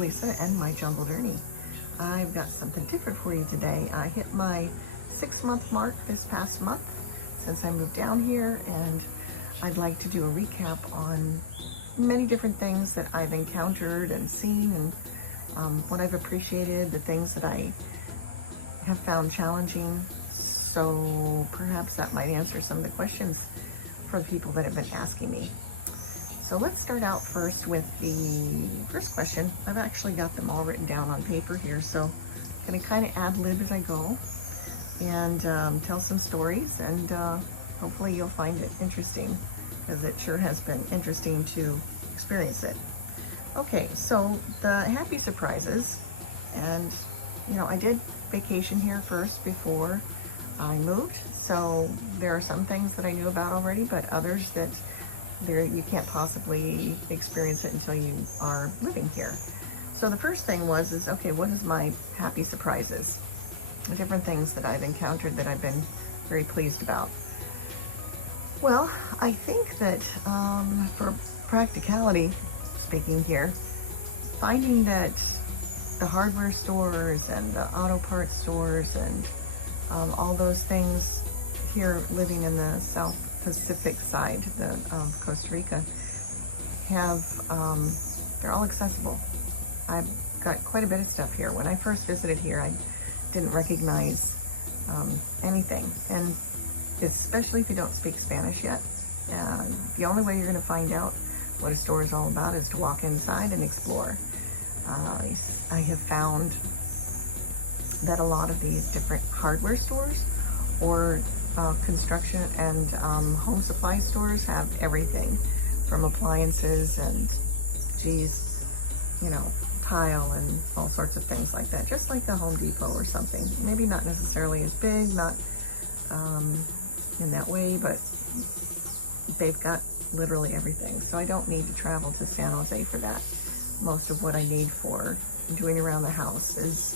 Lisa and my jungle journey. I've got something different for you today. I hit my 6-month mark this past month since I moved down here, and I'd like to do a recap on many different things that I've encountered and seen, and what I've appreciated, the things that I have found challenging. So perhaps that might answer some of the questions for the people that have been asking me. So let's start out first with the first question. I've actually got them all written down on paper here, so I'm going to kind of ad-lib as I go and tell some stories, and hopefully you'll find it interesting, because it sure has been interesting to experience it. Okay, so the happy surprises, and you know, I did vacation here first before I moved, so there are some things that I knew about already, but others that you can't possibly experience it until you are living here. So the first thing is okay, what is my happy surprises? The different things that I've encountered that I've been very pleased about. Well, I think that for practicality speaking here, finding that the hardware stores and the auto parts stores and all those things here, living in the South Pacific side of Costa Rica, they're all accessible. I've got quite a bit of stuff here. When I first visited here, I didn't recognize anything, and especially if you don't speak Spanish yet. The only way you're going to find out what a store is all about is to walk inside and explore. I have found that a lot of these different hardware stores or construction and home supply stores have everything from appliances and, tile and all sorts of things like that, just like a Home Depot or something. Maybe not necessarily as big, not in that way, but they've got literally everything. So I don't need to travel to San Jose for that. Most of what I need for doing around the house is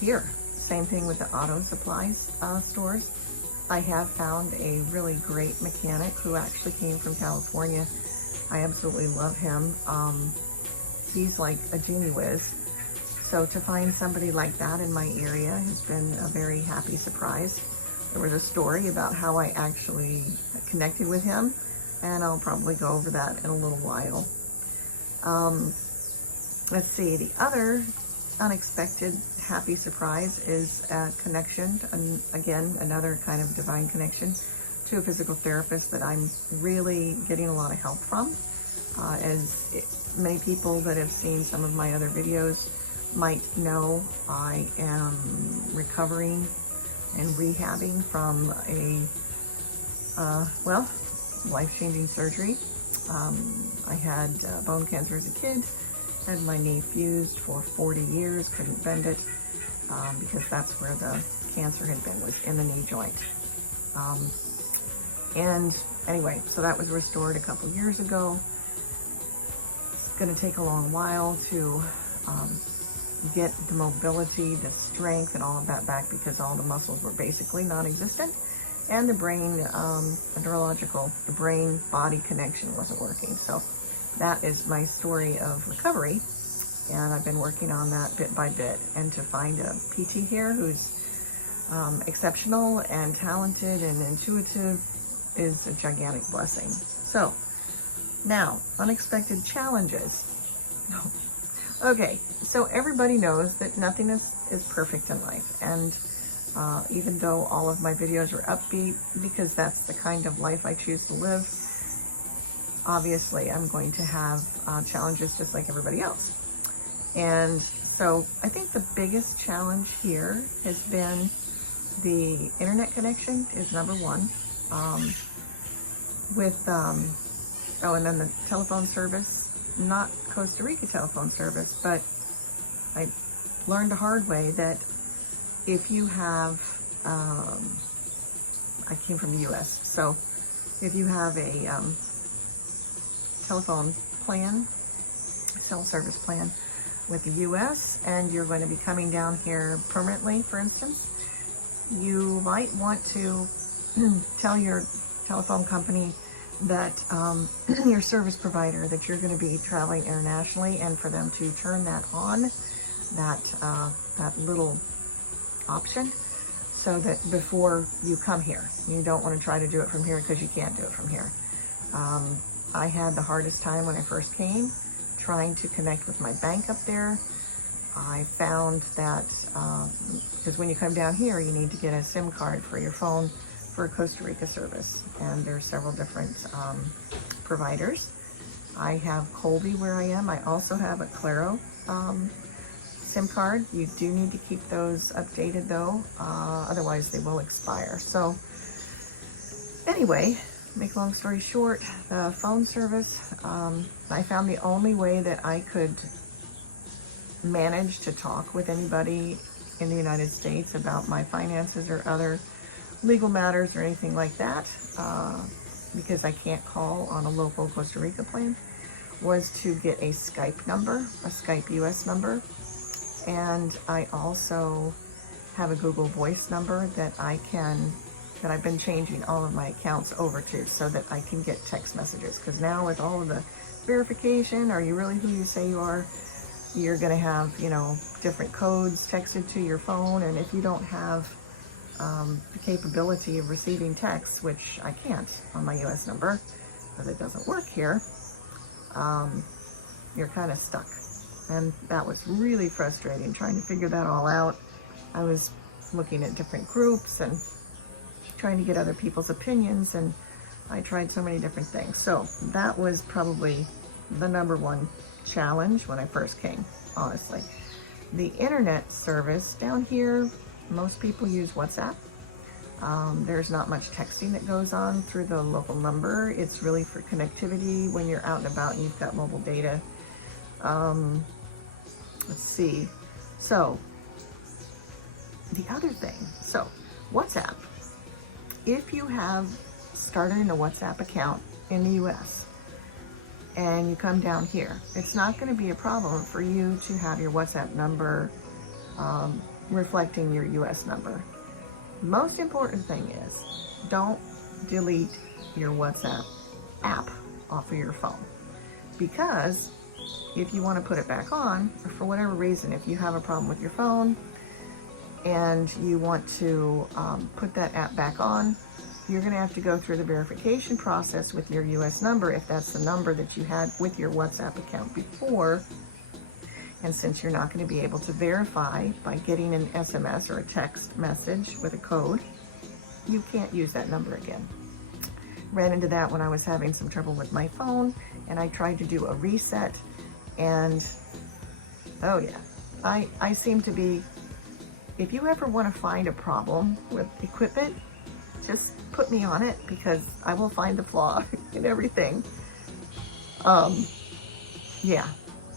here. Same thing with the auto supplies stores. I have found a really great mechanic who actually came from California. I absolutely love him. He's like a genie whiz. So to find somebody like that in my area has been a very happy surprise. There was a story about how I actually connected with him, and I'll probably go over that in a little while. Let's see, the other unexpected happy surprise is a connection, and again, another kind of divine connection to a physical therapist that I'm really getting a lot of help from. Many people that have seen some of my other videos might know, I am recovering and rehabbing from a life-changing surgery. I had bone cancer as a kid, had my knee fused for 40 years, couldn't bend it, because that's where the cancer had been, was in the knee joint. And anyway, so that was restored a couple years ago. It's going to take a long while to get the mobility, the strength, and all of that back, because all the muscles were basically non-existent, and the brain, the brain-body connection wasn't working. So that is my story of recovery, and I've been working on that bit by bit. And to find a PT here who's exceptional and talented and intuitive is a gigantic blessing. So now, unexpected challenges. Okay, so everybody knows that nothing is perfect in life, and even though all of my videos are upbeat, because that's the kind of life I choose to live, obviously I'm going to have challenges just like everybody else. And so I think the biggest challenge here has been the internet connection is number one. And then the telephone service, not Costa Rica telephone service, but I learned the hard way that if you have, I came from the US, so if you have a telephone plan, cell service plan with the US, and you're going to be coming down here permanently, for instance, you might want to tell your telephone company that your service provider, that you're going to be traveling internationally, and for them to turn that on, that little option, so that before you come here, you don't want to try to do it from here because you can't do it from here. I had the hardest time when I first came trying to connect with my bank up there. I found that because when you come down here, you need to get a SIM card for your phone for a Costa Rica service, and there's several different providers. I have Colby where I am. I also have a Claro SIM card. You do need to keep those updated though, otherwise they will expire. So anyway, make a long story short, the phone service, I found the only way that I could manage to talk with anybody in the United States about my finances or other legal matters or anything like that, because I can't call on a local Costa Rica plan, was to get a Skype number, a Skype US number. And I also have a Google Voice number that that I've been changing all of my accounts over to, so that I can get text messages. Because now with all of the verification, are you really who you say you are, you're going to have, you know, different codes texted to your phone. And if you don't have the capability of receiving texts, which I can't on my US number because it doesn't work here, you're kind of stuck. And that was really frustrating, trying to figure that all out. I was looking at different groups and trying to get other people's opinions, and I tried so many different things. So that was probably the #1 challenge when I first came, honestly. The internet service down here, most people use WhatsApp. There's not much texting that goes on through the local number. It's really for connectivity when you're out and about and you've got mobile data. Let's see. So the other thing, so WhatsApp, if you have started a WhatsApp account in the US and you come down here, it's not going to be a problem for you to have your WhatsApp number reflecting your US number. Most important thing is, don't delete your WhatsApp app off of your phone, because if you want to put it back on, or for whatever reason, if you have a problem with your phone and you want to put that app back on, you're going to have to go through the verification process with your US number, if that's the number that you had with your WhatsApp account before. And since you're not going to be able to verify by getting an SMS or a text message with a code, you can't use that number again. Ran into that when I was having some trouble with my phone, and I tried to do a reset, and oh yeah, I seem to be, if you ever want to find a problem with equipment, just put me on it, because I will find the flaw in everything. Yeah,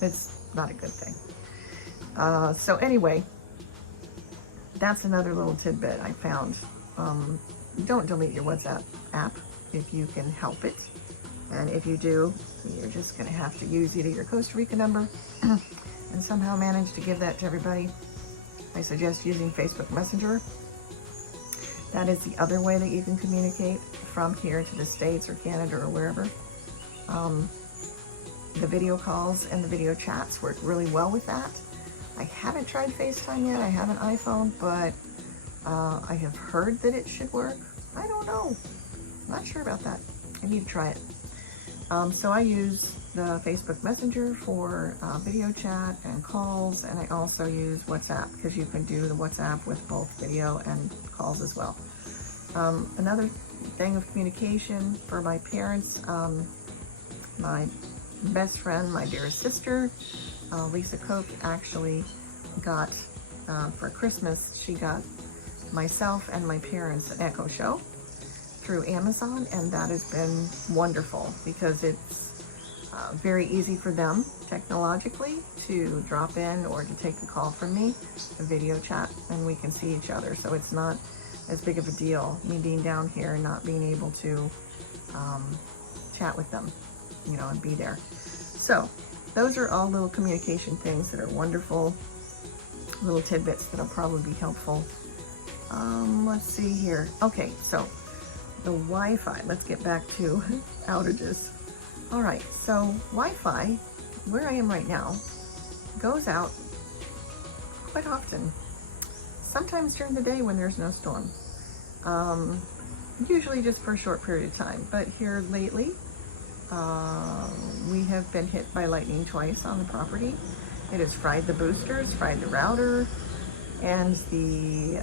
it's not a good thing. So anyway, that's another little tidbit I found. Don't delete your WhatsApp app if you can help it. And if you do, you're just going to have to use either your Costa Rica number and somehow manage to give that to everybody. I suggest using Facebook Messenger. That is the other way that you can communicate from here to the States or Canada or wherever. The video calls and the video chats work really well with that. I haven't tried FaceTime yet. I have an iPhone, but I have heard that it should work. I don't know. Not sure about that. I need to try it. So I use the Facebook Messenger for video chat and calls, and I also use WhatsApp, because you can do the WhatsApp with both video and calls as well. Another thing of communication for my parents, my best friend, my dearest sister, Lisa Cook, actually got, for Christmas, she got myself and my parents an Echo Show through Amazon, and that has been wonderful, because it's very easy for them technologically to drop in or to take a call from me, a video chat, and we can see each other. So it's not as big of a deal, me being down here and not being able to chat with them, you know, and be there. So those are all little communication things that are wonderful, little tidbits that'll probably be helpful. Let's see here. Okay, so the Wi-Fi. Let's get back to outages. All right, so Wi-Fi, where I am right now, goes out quite often. Sometimes during the day when there's no storm. Usually just for a short period of time. But here lately, we have been hit by lightning twice on the property. It has fried the boosters, fried the router, and the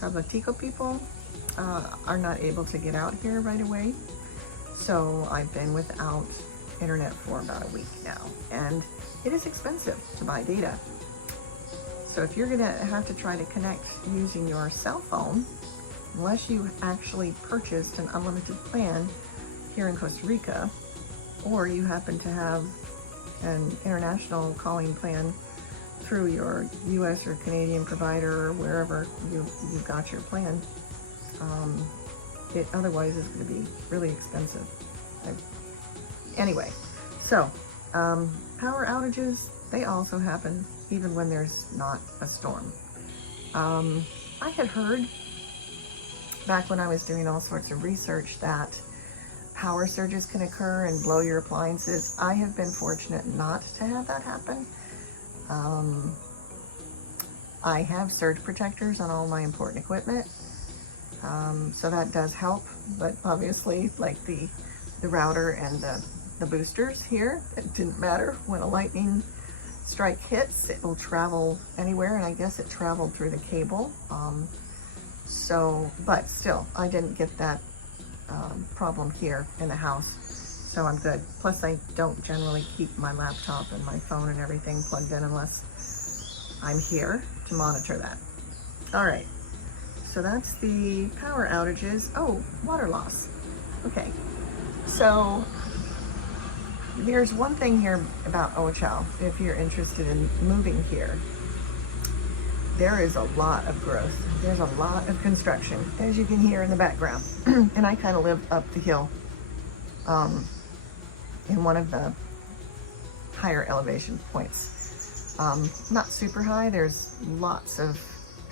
Cabletico people are not able to get out here right away. So I've been without internet for about a week now, and it is expensive to buy data. So if you're gonna have to try to connect using your cell phone, unless you actually purchased an unlimited plan here in Costa Rica, or you happen to have an international calling plan through your US or Canadian provider or wherever you got your plan, it otherwise is going to be really expensive. Anyway, so power outages, they also happen even when there's not a storm. I had heard back when I was doing all sorts of research that power surges can occur and blow your appliances. I have been fortunate not to have that happen. I have surge protectors on all my important equipment, so that does help, but obviously like the router and the boosters here, it didn't matter. When a lightning strike hits, it will travel anywhere, and I guess it traveled through the cable. But still, I didn't get that problem here in the house, so I'm good. Plus, I don't generally keep my laptop and my phone and everything plugged in unless I'm here to monitor that. All right, so that's the power outages. Oh, water loss. Okay, so there's one thing here about Outages. If you're interested in moving here, there is a lot of growth. There's a lot of construction, as you can hear in the background. And I kind of live up the hill in one of the higher elevation points. Not super high. There's lots of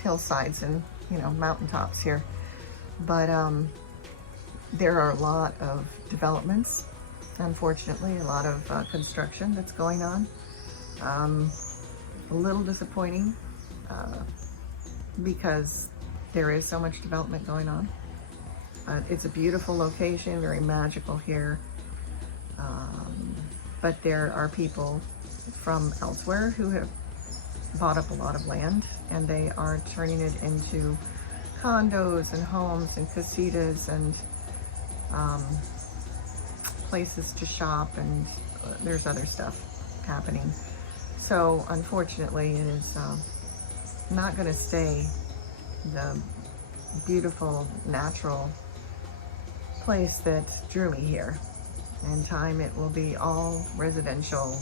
hillsides and, you know, mountaintops here. But there are a lot of developments, unfortunately, a lot of construction that's going on. A little disappointing. Because there is so much development going on. It's a beautiful location, very magical here. But there are people from elsewhere who have bought up a lot of land, and they are turning it into condos and homes and casitas and places to shop, and there's other stuff happening. So unfortunately, it is not going to stay the beautiful natural place that drew me here. In time, it will be all residential,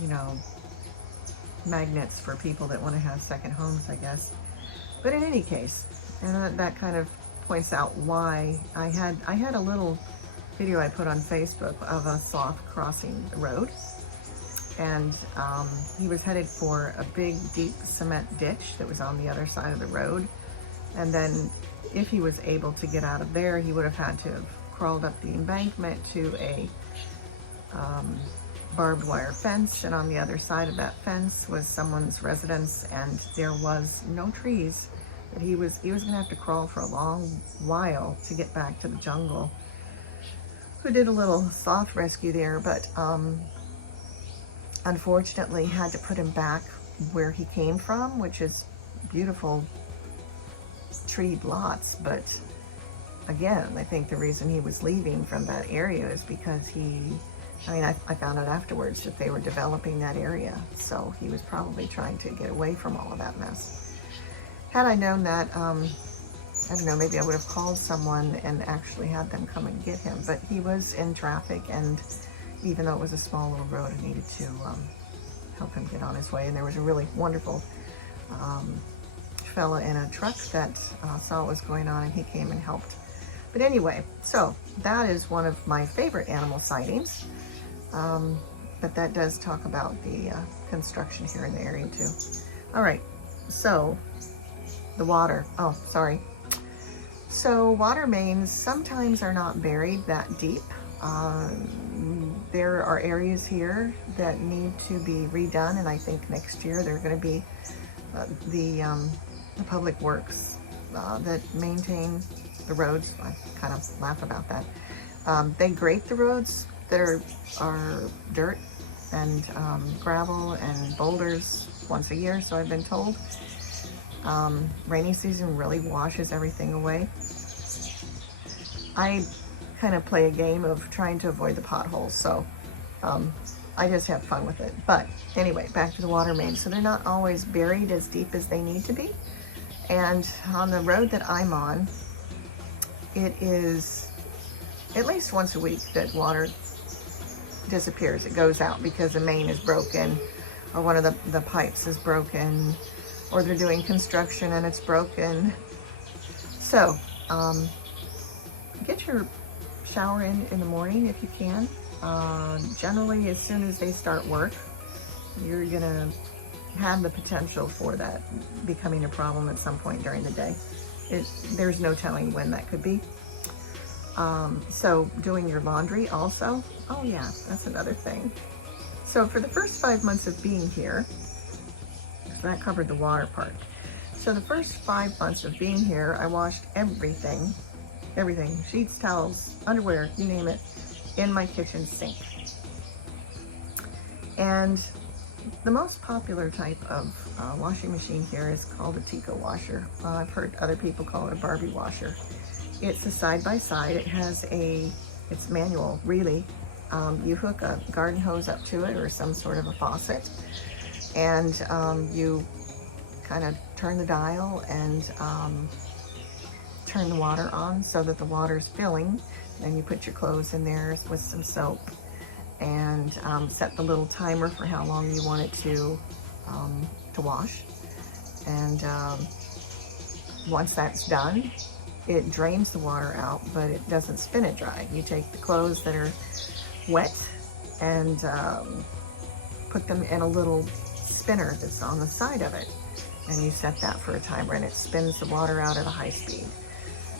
you know, magnets for people that want to have second homes, I guess. But in any case, and that kind of points out why I had a little video I put on Facebook of a sloth crossing the road. And he was headed for a big, deep cement ditch that was on the other side of the road. And then if he was able to get out of there, he would have had to have crawled up the embankment to a barbed wire fence. And on the other side of that fence was someone's residence, and there was no trees. But he was gonna have to crawl for a long while to get back to the jungle. We did a little sloth rescue there, but unfortunately had to put him back where he came from, which is beautiful treed lots. But again, I think the reason he was leaving from that area is because I found out afterwards that they were developing that area. So he was probably trying to get away from all of that mess. Had I known that, I don't know, maybe I would have called someone and actually had them come and get him. But he was in traffic, and even though it was a small little road, I needed to help him get on his way. And there was a really wonderful fella in a truck that saw what was going on, and he came and helped. But anyway, so that is one of my favorite animal sightings. But that does talk about the construction here in the area too. All right, so the water. Oh, sorry. So water mains sometimes are not buried that deep. There are areas here that need to be redone, and I think next year they're going to be the public works that maintain the roads. I kind of laugh about that. They grate the roads that are dirt and gravel and boulders once a year, so I've been told. Rainy season really washes everything away. I kind of play a game of trying to avoid the potholes, so I just have fun with it. But anyway, back to the water mains. So they're not always buried as deep as they need to be. And on the road that I'm on, it is at least once a week that water disappears. It goes out because the main is broken, or one of the pipes is broken, or they're doing construction and it's broken. So get your shower in the morning if you can. Generally, as soon as they start work, you're gonna have the potential for that becoming a problem at some point during the day. There's no telling when that could be. So doing your laundry also. Oh yeah, that's another thing. So for the first 5 months of being here, so that covered the water part. So the first 5 months of being here, I washed everything, sheets, towels, underwear, you name it, in my kitchen sink. And the most popular type of washing machine here is called a Tico washer. I've heard other people call it a Barbie washer. It's a side-by-side. It has it's manual, really. You hook a garden hose up to it or some sort of a faucet, and you kind of turn the dial and turn the water on so that the water's filling. Then you put your clothes in there with some soap and set the little timer for how long you want it to wash. And once that's done, it drains the water out, but it doesn't spin it dry. You take the clothes that are wet and put them in a little spinner that's on the side of it, and you set that for a timer, and it spins the water out at a high speed.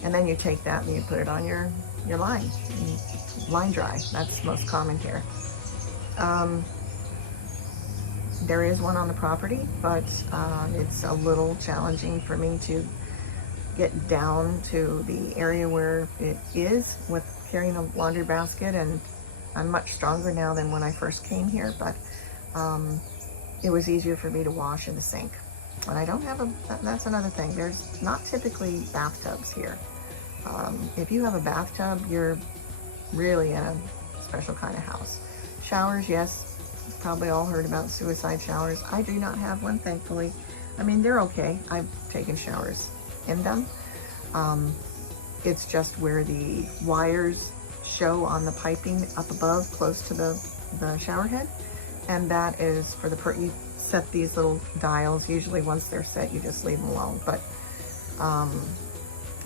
And then you take that and you put it on your line, line dry. That's most common here. There is one on the property, but it's a little challenging for me to get down to the area where it is with carrying a laundry basket, and I'm much stronger now than when I first came here, but it was easier for me to wash in the sink. And I don't have that's another thing. There's not typically bathtubs here. If you have a bathtub, you're really in a special kind of house. Showers, yes, you've probably all heard about suicide showers. I do not have one, thankfully. I mean, they're okay. I've taken showers in them. It's just where the wires show on the piping up above, close to the shower head, and that is for you set these little dials. Usually once they're set, you just leave them alone, but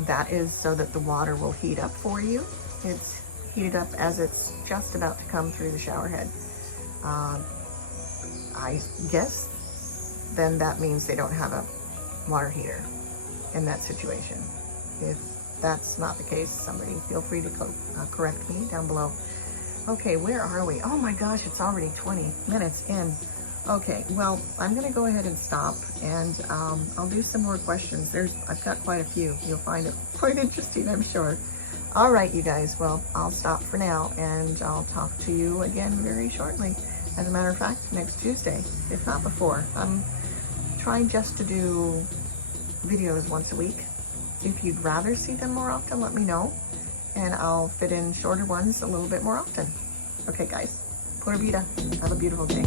that is so that the water will heat up for you. It's heated up as it's just about to come through the shower head. I guess then that means they don't have a water heater in that situation. If that's not the case, somebody feel free to correct me down below. Okay, where are we? Oh my gosh, it's already 20 minutes in. Okay, well, I'm gonna go ahead and stop, and I'll do some more questions. I've got quite a few. You'll find it quite interesting, I'm sure. All right, you guys, well, I'll stop for now, and I'll talk to you again very shortly. As a matter of fact, next Tuesday, if not before. I'm trying just to do videos once a week. If you'd rather see them more often, let me know, and I'll fit in shorter ones a little bit more often. Okay, guys, Pura Vida. Have a beautiful day.